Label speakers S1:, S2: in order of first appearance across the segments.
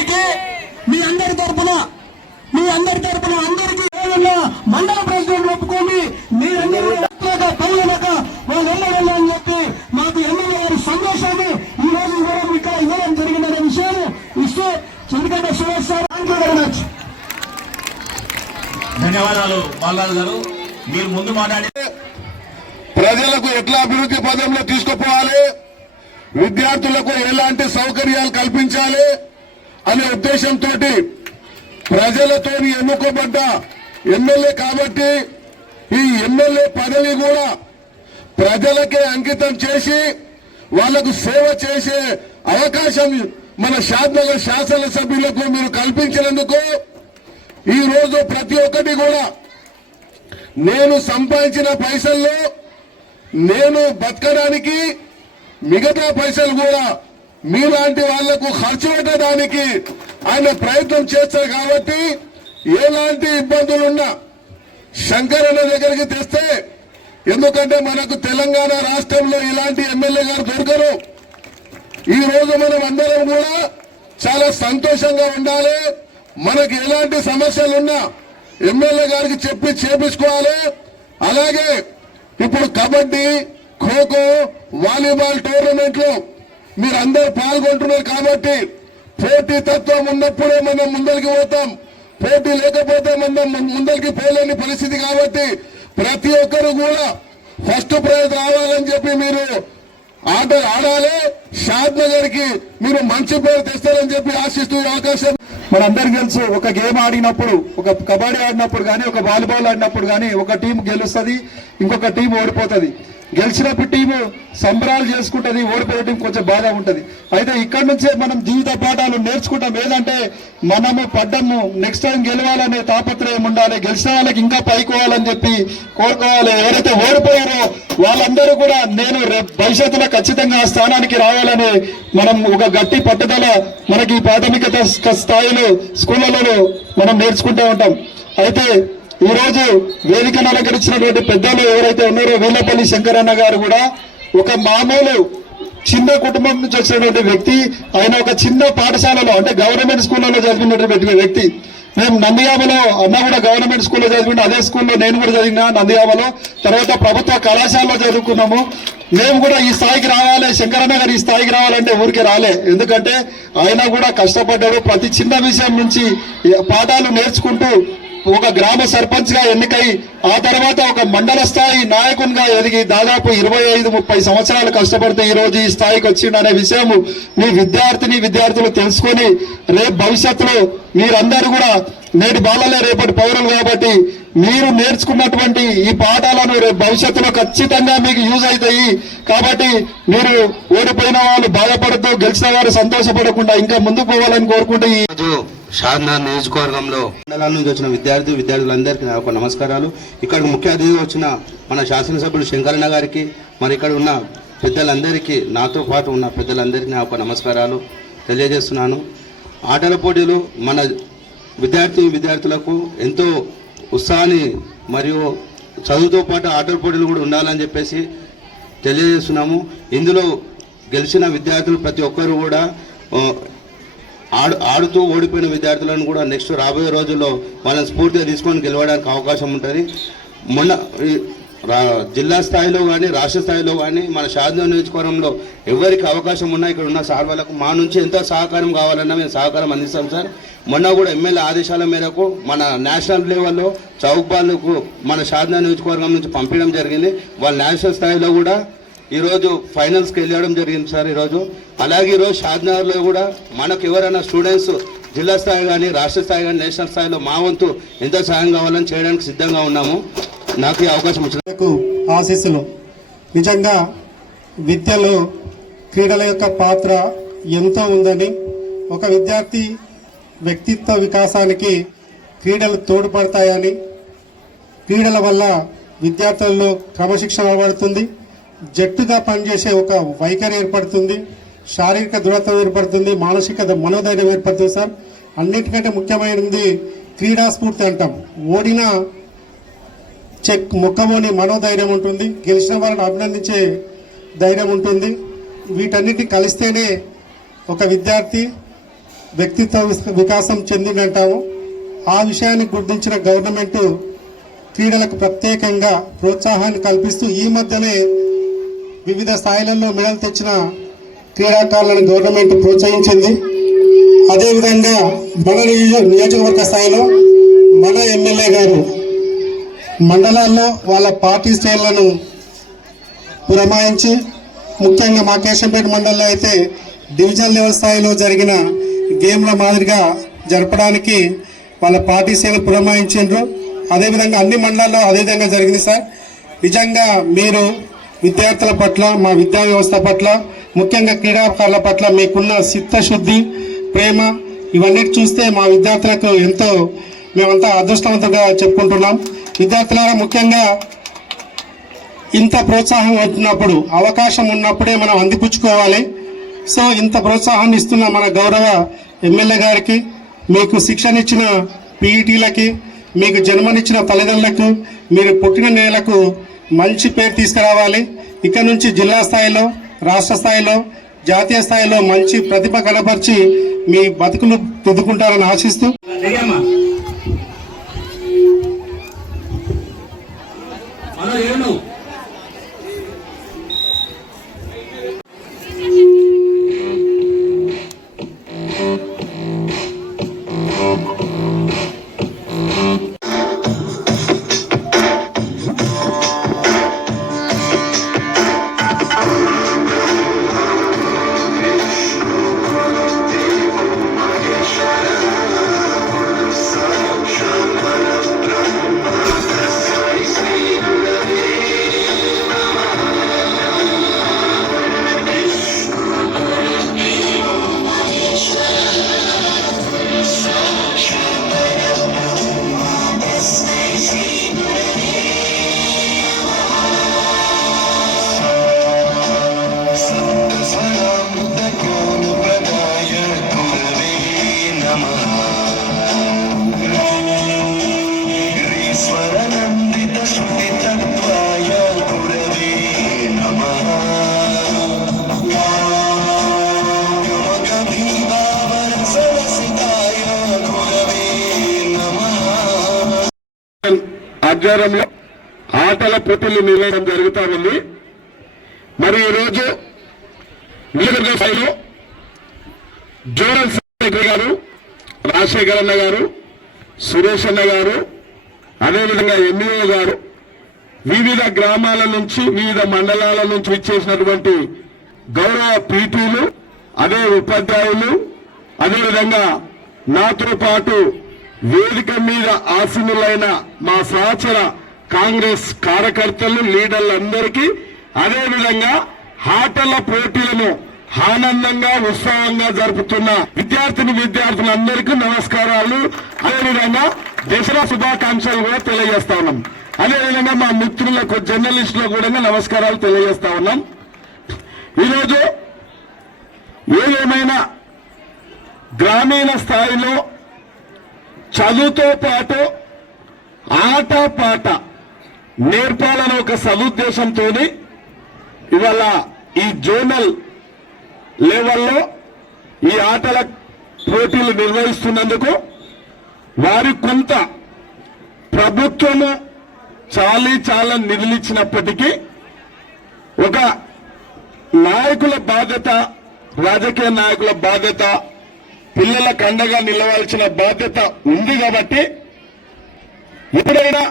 S1: గారికి మీ అందరి తరపున మీ అందరి తరపున అందరికీ ఏదన్నా మండల ప్రెసిడెంట్ ఒప్పుకోండి. మీరందరూ వాళ్ళు అని చెప్పి మాకు ఎమ్మెల్యే గారి సందేశాన్ని ఈ రోజు ఇవ్వడం ఇక్కడ ఇవ్వడం జరిగిందనే విషయాన్ని ఇస్తూ ఎందుకంటే Suresh sir thank you very much
S2: ధన్యవాదాలు బాలరాజు గారు. మీరు ముందు మాట్లాడి
S3: ప్రజలకు ఎట్లా అభివృద్ధి పదంలో తీసుకుపోవాలి? విద్యార్థులకు ఎలాంటి సౌకర్యాలు కల్పించాలి? అనే ఉద్దేశంతో ప్రజలతో ఎన్నుకోబడ్డ ఎమ్మెల్యే కాబట్టి ఈ ఎమ్మెల్యే పదవి కూడా ప్రజలకే అంకితం చేసి వాళ్ళకు సేవ చేసే అవకాశం మన షాద్నగర్ శాసనసభ్యులకు మీరు కల్పించినందుకు ఈ రోజు ప్రతి ఒక్కటి కూడా నేను సంపాదించిన పైసల్లో నేను బతకడానికి మిగతా పైసలు కూడా మీలాంటి వాళ్ళకు ఖర్చు పెట్టడానికి ఆయన ప్రయత్నం చేస్తారు కాబట్టి ఎలాంటి ఇబ్బందులున్నా శంకరన్న దగ్గరికి తెస్తే ఎందుకంటే మనకు తెలంగాణ రాష్ట్రంలో ఇలాంటి ఎమ్మెల్యే గారు దొరకరు. ఈ రోజు మనం అందరం కూడా చాలా సంతోషంగా ఉండాలి. మనకి ఎలాంటి సమస్యలున్నా ఎమ్మెల్యే గారికి చెప్పి చేపించుకోవాలి. అలాగే ఇప్పుడు కబడ్డీ ఖోఖో వాలీబాల్ టోర్నమెంట్లు మీరు అందరు పాల్గొంటున్నారు కాబట్టి పోటీ తత్వం ఉన్నప్పుడే మనం ముందరికి పోతాం. పోటీ లేకపోతే మనం ముందరికి పోలేని పరిస్థితి కాబట్టి ప్రతి ఒక్కరు కూడా ఫస్ట్ ప్రైజ్ రావాలని చెప్పి మీరు ఆట ఆడాలి. షాద్ నగర్కి మీరు మంచి పేరు తెస్తారని చెప్పి ఆశిస్తూ అవకాశం.
S1: మనందరికి తెలుసు ఒక గేమ్ ఆడినప్పుడు ఒక కబడ్డీ ఆడినప్పుడు కానీ ఒక వాలీబాల్ ఆడినప్పుడు కానీ ఒక టీం గెలుస్తుంది ఇంకొక టీం ఓడిపోతుంది. గెలిచినప్పుడు టీము సంబరాలు చేసుకుంటుంది ఓడిపోయే టీం కొంచెం బాధ ఉంటుంది. అయితే ఇక్కడ నుంచే మనం జీవిత పాఠాలు నేర్చుకుంటాం. ఏదంటే మనము పడ్డము నెక్స్ట్ టైం గెలవాలనే తాపత్రయం ఉండాలి గెలిచిన వాళ్ళకి ఇంకా పైకోవాలని చెప్పి కోరుకోవాలి. ఎవరైతే ఓడిపోయారో వాళ్ళందరూ కూడా నేను రేపు భవిష్యత్తులో ఖచ్చితంగా ఆ స్థానానికి రావాలని మనం ఒక గట్టి పట్టుదల మనకి ప్రాథమిక స్థాయిలో స్కూళ్ళలో మనం నేర్చుకుంటూ ఉంటాం. అయితే ఈ రోజు వేదికను అలంకరించినటువంటి పెద్దలు ఎవరైతే ఉన్నారో వీళ్ళపల్లి శంకరన్న గారు కూడా ఒక మామూలు చిన్న కుటుంబం నుంచి వచ్చినటువంటి వ్యక్తి. ఆయన ఒక చిన్న పాఠశాలలో అంటే గవర్నమెంట్ స్కూళ్ళలో చదివినటువంటి వ్యక్తి మేము నందియామలో అన్న కూడా గవర్నమెంట్ స్కూల్లో చదివిన అదే స్కూల్లో నేను కూడా చదివిన నందియామలో తర్వాత ప్రభుత్వ కళాశాలలో చదువుకున్నాము. మేము కూడా ఈ స్థాయికి రావాలి శంకరన్న గారు ఈ స్థాయికి రావాలంటే ఊరికి రాలే. ఎందుకంటే ఆయన కూడా కష్టపడ్డాడు. ప్రతి చిన్న విషయం నుంచి పాఠాలు నేర్చుకుంటూ ఒక గ్రామ సర్పంచ్గా ఎన్నికై ఆ తర్వాత ఒక మండల స్థాయి నాయకునిగా ఎదిగి దాదాపు ఇరవై ఐదు ముప్పై సంవత్సరాలు కష్టపడితే ఈ రోజు ఈ స్థాయికి వచ్చిండు అనే విషయం మీ విద్యార్థిని విద్యార్థులు తెలుసుకొని రేపు భవిష్యత్తులో మీరందరూ కూడా నేటి బాలలే రేపటి పౌరులు కాబట్టి మీరు నేర్చుకున్నటువంటి ఈ పాఠాలను రేపు భవిష్యత్తులో ఖచ్చితంగా మీకు యూజ్ అవుతాయి. కాబట్టి మీరు ఓడిపోయిన వాళ్ళు బాధపడుతూ గెలిచిన వారు సంతోషపడకుండా ఇంకా ముందుకు పోవాలని కోరుకుంటూ ఈ
S4: రోజు నియోజకవర్గంలో మండలాల నుంచి వచ్చిన విద్యార్థి విద్యార్థులందరికీ నా యొక్క నమస్కారాలు. ఇక్కడ ముఖ్య అతిథిగా వచ్చిన మన శాసనసభ్యులు శంకరన్న గారికి మరి ఇక్కడ ఉన్న పెద్దలందరికీ నాతో పాటు ఉన్న పెద్దలందరికీ నా యొక్క నమస్కారాలు తెలియజేస్తున్నాను. ఆటల పోటీలు మన విద్యార్థి విద్యార్థులకు ఎంతో ఉత్సాహాన్ని మరియు చదువుతో పాటు ఆటల పోటీలు కూడా ఉండాలని చెప్పేసి తెలియజేస్తున్నాము. ఇందులో గెలిచిన విద్యార్థులు ప్రతి ఒక్కరు కూడా ఆడు ఆడుతూ ఓడిపోయిన విద్యార్థులను కూడా నెక్స్ట్ రాబోయే రోజుల్లో వాళ్ళని స్ఫూర్తిగా తీసుకొని గెలవడానికి అవకాశం ఉంటుంది. మొన్న ఈ జిల్లా స్థాయిలో కానీ రాష్ట్ర స్థాయిలో కానీ మన షాద్నగర్ నియోజకవర్గంలో ఎవరికి అవకాశం ఉన్నా ఇక్కడ ఉన్న సార్ వాళ్ళకు మా నుంచి ఎంత సహకారం కావాలన్నా మేము సహకారం అందిస్తాం సార్. మొన్న కూడా ఎమ్మెల్యే ఆదేశాల మేరకు మన నేషనల్ లెవెల్లో చౌక్బాల్కు మన షాద్నగర్ నియోజకవర్గం నుంచి పంపించడం జరిగింది. వాళ్ళ నేషనల్ స్థాయిలో కూడా ఈరోజు ఫైనల్స్కి వెళ్ళడం జరిగింది సార్ ఈరోజు. అలాగే ఈరోజు షాద్నగర్లో కూడా మనకు ఎవరైనా స్టూడెంట్స్ జిల్లా స్థాయి కానీ రాష్ట్ర స్థాయి కానీ నేషనల్ స్థాయిలో మా వంతు ఎంత సాయం కావాలని చేయడానికి సిద్ధంగా ఉన్నాము. నాకు ఈ అవకాశం
S5: వచ్చినందుకు ఆశీస్సులు. నిజంగా విద్యలో క్రీడల యొక్క పాత్ర ఎంతో ఉందని ఒక విద్యార్థి వ్యక్తిత్వ వికాసానికి క్రీడలు తోడ్పడతాయని క్రీడల వల్ల విద్యార్థుల్లో క్రమశిక్షణ పడుతుంది జట్టుగా పనిచేసే ఒక వైఖరి ఏర్పడుతుంది. శారీరక దృఢత్వం ఏర్పడుతుంది. మానసిక మనోధైర్యం ఏర్పడుతుంది సార్. అన్నిటికంటే ముఖ్యమైనది క్రీడా స్ఫూర్తి అంటాం. ఓడిన చెక్ మొక్కమోని మనోధైర్యం ఉంటుంది. గెలిచిన వాళ్ళని అభినందించే ధైర్యం ఉంటుంది. వీటన్నిటి కలిస్తేనే ఒక విద్యార్థి వ్యక్తిత్వ వికాసం చెందిందంటాము. ఆ విషయాన్ని గుర్తించిన గవర్నమెంట్ క్రీడలకు ప్రత్యేకంగా ప్రోత్సాహాన్ని కల్పిస్తూ ఈ మధ్యనే వివిధ స్థాయిలలో మెడల్ తెచ్చిన క్రీడాకారులను గవర్నమెంట్ ప్రోత్సహించింది. అదేవిధంగా మన నియోజకవర్గ స్థాయిలో మన ఎమ్మెల్యే గారు మండలాల్లో వాళ్ళ పార్టీ శ్రేణులను పురమాయించి ముఖ్యంగా మా కేశంపేట మండలంలో అయితే డివిజన్ లెవెల్ స్థాయిలో జరిగిన గేమ్ల మాదిరిగా జరపడానికి వాళ్ళ పార్టీ శ్రేణులు పురమాయించారు అదేవిధంగా అన్ని మండలాల్లో అదేవిధంగా జరిగింది సార్. నిజంగా మీరు విద్యార్థుల పట్ల మా విద్యా వ్యవస్థ పట్ల ముఖ్యంగా క్రీడాకారుల పట్ల మీకున్న చిత్తశుద్ధి ప్రేమ ఇవన్నీ చూస్తే మా విద్యార్థులకు ఎంతో మేమంతా అదృష్టవంతంగా చెప్పుకుంటున్నాం. విద్యార్థులారా ముఖ్యంగా ఇంత ప్రోత్సాహం వచ్చినప్పుడు అవకాశం ఉన్నప్పుడే మనం అందిపుచ్చుకోవాలి. సో ఇంత ప్రోత్సాహాన్ని ఇస్తున్న మన గౌరవ ఎమ్మెల్యే గారికి మీకు శిక్షణ ఇచ్చిన పీఈటీలకి మీకు జన్మనిచ్చిన తల్లిదండ్రులకు మీరు పుట్టిన నేలకు మంచి పేరు తీసుకురావాలి. ఇక్కడ నుంచి జిల్లా స్థాయిలో రాష్ట్ర స్థాయిలో జాతీయ స్థాయిలో మంచి ప్రతిభ కనపరిచి మీ బతుకులు దిద్దుకుంటారని ఆశిస్తూ
S3: ఆధ్వర్యంలో ఆటల పోటీలు నిర్వహించడం జరుగుతూ ఉంది. మరి ఈరోజు నియోజకవర్గ స్థాయిలో జోనల్ సెక్రటరీ గారు రాజశేఖర్ అన్న గారు సురేష్ అన్న గారు అదేవిధంగా ఎంఈఓ గారు వివిధ గ్రామాల నుంచి వివిధ మండలాల నుంచి ఇచ్చేసినటువంటి గౌరవ పీటీలు అదే ఉపాధ్యాయులు అదేవిధంగా నాతో పాటు వేదిక మీద ఆసీనులైన మా సహచర కాంగ్రెస్ కార్యకర్తలు లీడర్లందరికీ అదేవిధంగా ఆటల పోటీలను ఆనందంగా ఉత్సాహంగా జరుపుతున్న విద్యార్థిని విద్యార్థులందరికీ నమస్కారాలు. అదేవిధంగా దసరా శుభాకాంక్షలు కూడా తెలియజేస్తా ఉన్నాం. అదేవిధంగా మా మిత్రులకు జర్నలిస్టులకు కూడా నమస్కారాలు తెలియజేస్తా ఉన్నాం. ఈరోజు ఏదేమైనా గ్రామీణ స్థాయిలో చదువుతో పాటు ఆట పాట నేర్పాలని ఒక సదుద్దేశంతో ఇవాళ ఈ జోనల్ లెవెల్లో ఈ ఆటల పోటీలు నిర్వహిస్తున్నందుకు వారి కొంత ప్రభుత్వము చాలీ చాలా నిధులిచ్చినప్పటికీ ఒక నాయకుల బాధ్యత రాజకీయ నాయకుల బాధ్యత పిల్లల కండగా నిలవాల్సిన బాధ్యత ఉంది కాబట్టి ఎప్పుడైనా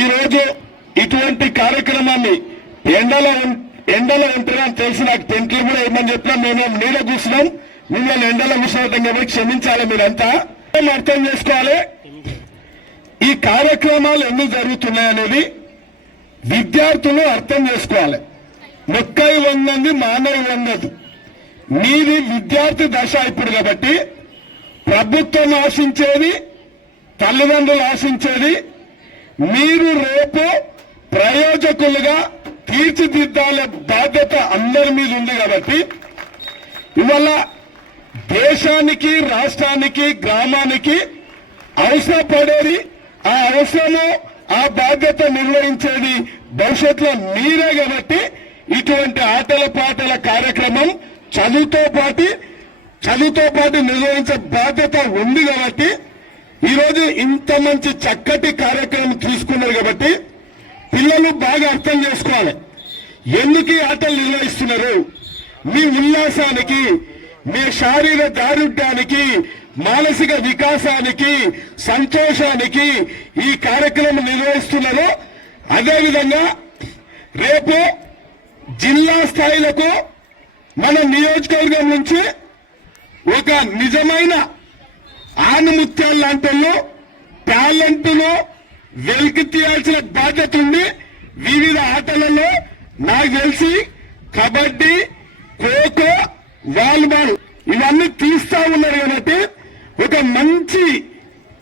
S3: ఈరోజు ఇటువంటి కార్యక్రమాన్ని ఎండలో ఎండలో ఉంటున్నాం తెలిసి నాకు టెంట్లు కూడా ఏమని చెప్పినా మేము నీళ్ళ కూర్చున్నాం. మిమ్మల్ని ఎండలో కూర్చున్నట్టు కాబట్టి క్షమించాలి మీరంతా? అర్థం చేసుకోవాలి? ఈ కార్యక్రమాలు ఎందుకు జరుగుతున్నాయనేది విద్యార్థులు అర్థం చేసుకోవాలి. మొక్కై వందంది మానవి వందదు నీది విద్యార్థి దశ ఇప్పుడు కాబట్టి ప్రభుత్వం ఆశించేది తల్లిదండ్రులు ఆశించేది మీరు రేపు ప్రయోజకులుగా తీర్చిదిద్దాలే బాధ్యత అందరి మీద ఉంది కాబట్టి ఇవాళ దేశానికి రాష్ట్రానికి గ్రామానికి అవసరపడేది ఆ అవసరము ఆ బాధ్యత నిర్వహించేది భవిష్యత్తులో మీరే కాబట్టి ఇటువంటి ఆటల పాటల కార్యక్రమం చదువుతో పాటు చదువుతో పాటు నిర్వహించే బాధ్యత ఉంది కాబట్టి ఈరోజు ఇంత మంచి చక్కటి కార్యక్రమం తీసుకున్నారు కాబట్టి పిల్లలు బాగా అర్థం చేసుకోవాలి. ఎందుకు ఆటలు నిర్వహిస్తున్నారు? మీ ఉల్లాసానికి మీ శారీర దారుఢ్యానికి మానసిక వికాసానికి సంతోషానికి ఈ కార్యక్రమం నిర్వహిస్తున్నారో అదేవిధంగా రేపు జిల్లా స్థాయిలకు మన నియోజకవర్గం నుంచి ఒక నిజమైన ఆనుముత్యాలు లాంటి టాలెంట్ను వెలికి తీయాల్సిన బాధ్యత ఉంది వివిధ ఆటలలో నాకు తెలిసి కబడ్డీ ఖోఖో వాలీబాల్ ఇవన్నీ తీస్తా ఉన్నారు కాబట్టి ఒక మంచి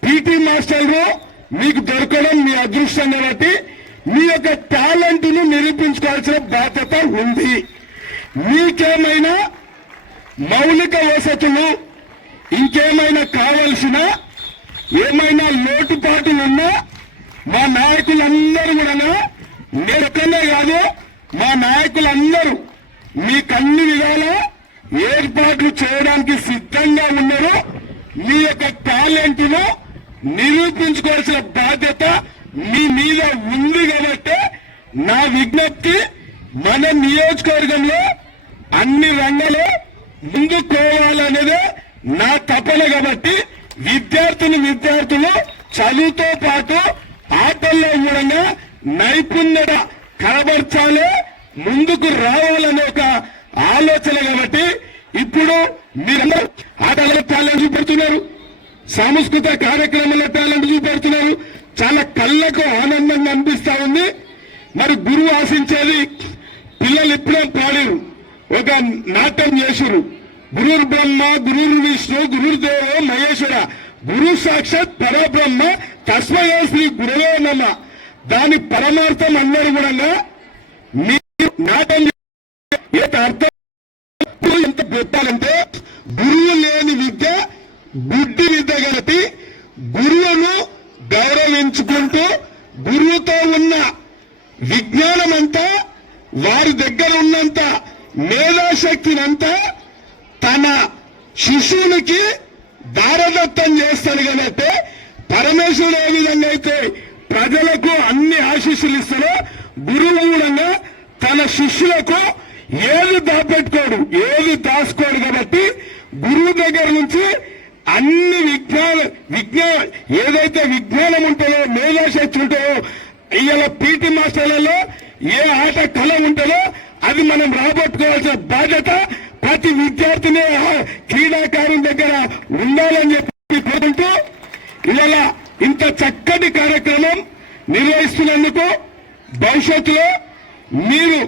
S3: పీటీ మాస్టర్లు మీకు దొరకడం మీ అదృష్టం కాబట్టి మీ యొక్క టాలెంట్ను నిరూపించుకోవాల్సిన బాధ్యత ఉంది. మీకేమైనా మౌలిక వసతులు ఇంకేమైనా కావలసిన ఏమైనా లోటుపాటులున్నా మా నాయకులందరూ కూడా నేర్కనే కాదు మా నాయకులందరూ మీకన్ని విధాల ఏర్పాట్లు చేయడానికి సిద్ధంగా ఉన్నారు. మీ యొక్క టాలెంట్ను నిరూపించుకోవాల్సిన బాధ్యత మీ మీద ఉంది కాబట్టి నా విజ్ఞప్తి మన నియోజకవర్గంలో అన్ని రంగాలు ముందుకు పోవాలనేదే నా తపన కాబట్టి విద్యార్థులు విద్యార్థులు చదువుతో పాటు ఆటల్లో కూడా నైపుణ్యత కనబరచాలి ముందుకు రావాలనే ఒక ఆలోచన కాబట్టి ఇప్పుడు మీరందరూ ఆటల్లో టాలెంట్ చూపెడుతున్నారు. సాంస్కృతిక కార్యక్రమాల టాలెంట్ చూపెడుతున్నారు. చాలా కళ్ళకు ఆనందంగా అనిపిస్తా ఉంది. మరి గురువు ఆశించేది పిల్లలు ఇప్పుడే పాడారు ఒక నాట్యం చేసిరు. గురుర్ బ్రహ్మ గురుర్ విష్ణు గురుర్ దేవో మహేశ్వర. గురు సాక్షాత్ పరబ్రహ్మ తస్మయ శ్రీ గురువే నమ. దాని పరమార్థం అందరూ కూడా మీరు నాటం అర్థం? ఎంత పెట్టాలంటే గురువు లేని విద్య గుడ్డి విద్య కాబట్టి గురువును గౌరవించుకుంటూ గురువుతో ఉన్న విజ్ఞానం అంతా వారి దగ్గర ఉన్నంత మేధాశక్తినంతా తన శిశువునికి దారదత్తం చేస్తాడు కాబట్టి పరమేశ్వరుడు ఏ విధంగా అయితే ప్రజలకు అన్ని ఆశీస్సులు ఇస్తారో గురువు కూడా తన శిష్యులకు ఏది దాపెట్టుకోడు ఏది దాచుకోడు కాబట్టి గురువు దగ్గర నుంచి అన్ని విజ్ఞాన విజ్ఞా ఏదైతే విజ్ఞానం ఉంటుందో మేధాశక్తి ఉంటుందో ఇవాళ పీటీ మాస్టర్ల ఏ ఆట కళ ఉంటుందో అది మనం రాబట్టుకోవాల్సిన బాధ్యత ప్రతి విద్యార్థిని క్రీడాకారుని దగ్గర ఉండాలని చెప్పి కోరుకుంటూ ఇలా ఇంత చక్కటి కార్యక్రమం నిర్వహిస్తున్నందుకు భవిష్యత్తులో మీరు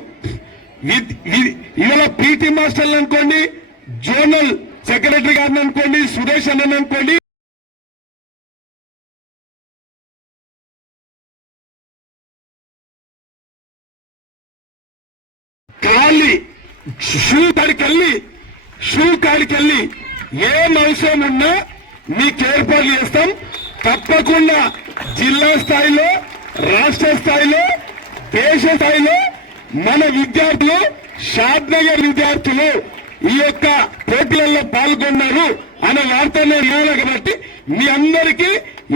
S3: ఇవాళ పీటీ మాస్టర్లు అనుకోండి జోనల్ సెక్రటరీ గారిని అనుకోండి సురేష్ అన్నని అనుకోండి షూ కాడికెళ్ళి షూ కాడికెళ్ళి ఏం అవసరం ఉన్నా మీకు ఏర్పాట్లు చేస్తాం. తప్పకుండా జిల్లా స్థాయిలో రాష్ట్ర స్థాయిలో దేశ స్థాయిలో మన విద్యార్థులు షాద్నగర్ విద్యార్థులు ఈ యొక్క పోటీలలో పాల్గొన్నారు అనే వార్త నేను కాబట్టి మీ అందరికీ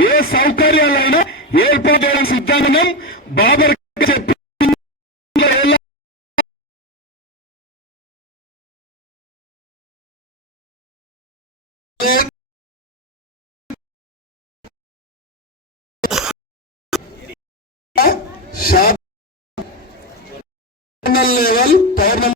S3: ఏ సౌకర్యాలైనా ఏర్పాటు చేయడం సిద్ధంగా బాబర్ చెప్పి లెవెల్
S6: పౌర్ణమి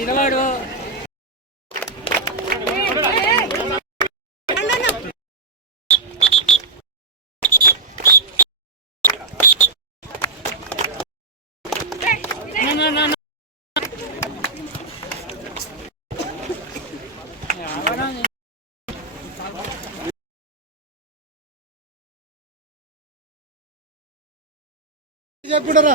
S6: వినవాడు చెప్పుడరా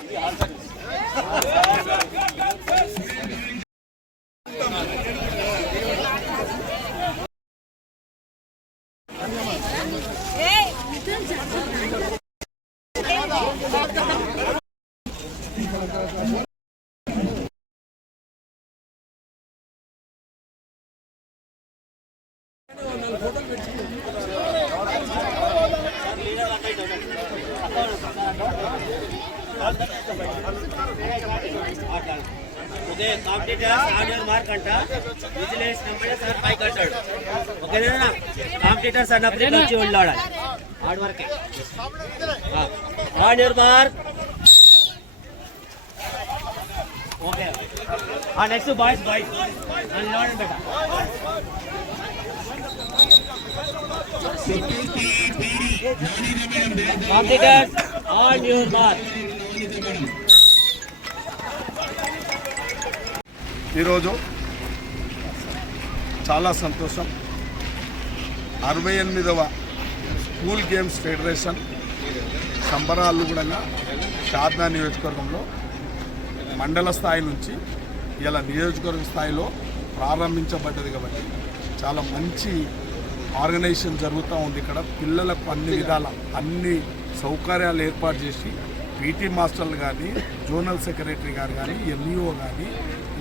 S6: చదివినవాడు
S7: ఉదయం కాంపిటేటర్ సార్ నప్పుడు వచ్చి వెళ్ళాడు hard work hardware mark okay next boys boys నిలబడండి బేట కాంపిటేటర్ ఆన్ యువర్ మార్క్
S3: ఈరోజు చాలా సంతోషం అరవై ఎనిమిదవ స్కూల్ గేమ్స్ ఫెడరేషన్ సంబరాలు కూడా షాద్నా నియోజకవర్గంలో మండల స్థాయి నుంచి ఇలా నియోజకవర్గ స్థాయిలో ప్రారంభించబడ్డది కాబట్టి చాలా మంచి ఆర్గనైజేషన్ జరుగుతూ ఉంది ఇక్కడ. పిల్లలకు అన్ని విధాల అన్ని సౌకర్యాలు ఏర్పాటు చేసి పీటీ మాస్టర్లు కానీ జోనల్ సెక్రటరీ గారు కానీ ఎంఈఓ కానీ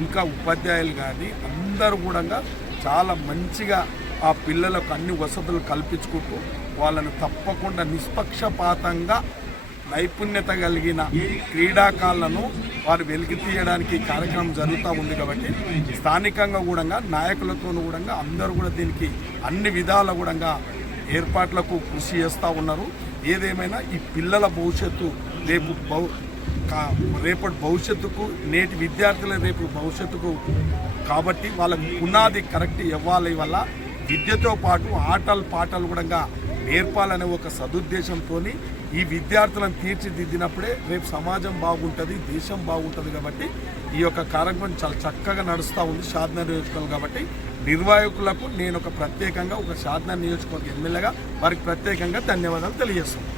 S3: ఇంకా ఉపాధ్యాయులు కానీ అందరూ కూడా చాలా మంచిగా ఆ పిల్లలకు అన్ని వసతులు కల్పించుకుంటూ వాళ్ళని తప్పకుండా నిష్పక్షపాతంగా నైపుణ్యత కలిగిన క్రీడాకారులను వారు వెలికి తీయడానికి ఈ కార్యక్రమం జరుగుతూ ఉంది కాబట్టి స్థానికంగా కూడా నాయకులతో కూడా అందరూ కూడా దీనికి అన్ని విధాల కూడా ఏర్పాట్లకు కృషి చేస్తూ ఉన్నారు. ఏదేమైనా ఈ పిల్లల భవిష్యత్తు రేపు భవ కా- రేపటి భవిష్యత్తుకు నేటి విద్యార్థుల రేపు భవిష్యత్తుకు కాబట్టి వాళ్ళకు పునాది కరెక్ట్ ఇవ్వాలి వల్ల విద్యతో పాటు ఆటలు పాటలు కూడా నేర్పాలనే ఒక సదుద్దేశంతో ఈ విద్యార్థులను తీర్చిదిద్దినప్పుడే రేపు సమాజం బాగుంటుంది దేశం బాగుంటుంది కాబట్టి ఈ యొక్క కార్యక్రమం చాలా చక్కగా నడుస్తూ ఉంది సాధన నియోజకవర్గం కాబట్టి. నిర్వాహకులకు నేను ఒక ప్రత్యేకంగా ఒక సాధన నియోజకవర్గ ఎమ్మెల్యేగా వారికి ప్రత్యేకంగా ధన్యవాదాలు తెలియజేస్తున్నాను.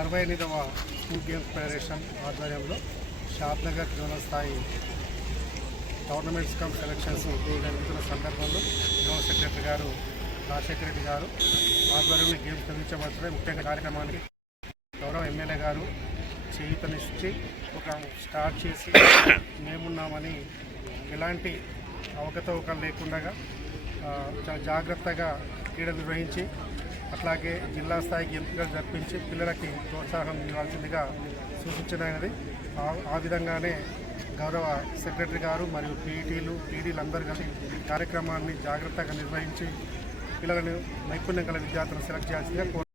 S5: అరవై ఎనిమిదవ స్కూల్ గేమ్స్ ఫెడరేషన్ ఆధ్వర్యంలో షాద్నగర్ జోనల్ స్థాయి టోర్నమెంట్స్ కమ్ సెలక్షన్స్ జరుగుతున్న సందర్భంలో జోనల్ సెక్రటరీ గారు రాజశేఖర రెడ్డి గారు ఆధ్వర్యంలో గేమ్స్ నిర్వహించబడుతున్నాయి ముఖ్యంగా కార్యక్రమానికి గౌరవ ఎమ్మెల్యే గారు చేయూతనిచ్చి ఒక స్టార్ట్ చేసి మేమున్నామని ఎలాంటి అవకతవకలు లేకుండా చాలా జాగ్రత్తగా క్రీడలు నిర్వహించి అట్లాగే జిల్లా స్థాయికి ఎంపికలు జరిపించి పిల్లలకి ప్రోత్సాహం ఇవ్వాల్సిందిగా సూచించినది ఆ- ఆ విధంగానే గౌరవ సెక్రటరీ గారు మరియు పీఈటీలు పీడీలు అందరూ కలిసి ఈ కార్యక్రమాన్ని జాగ్రత్తగా నిర్వహించి పిల్లలను నైపుణ్యం గల విద్యార్థులను సెలెక్ట్ చేయాల్సిందిగా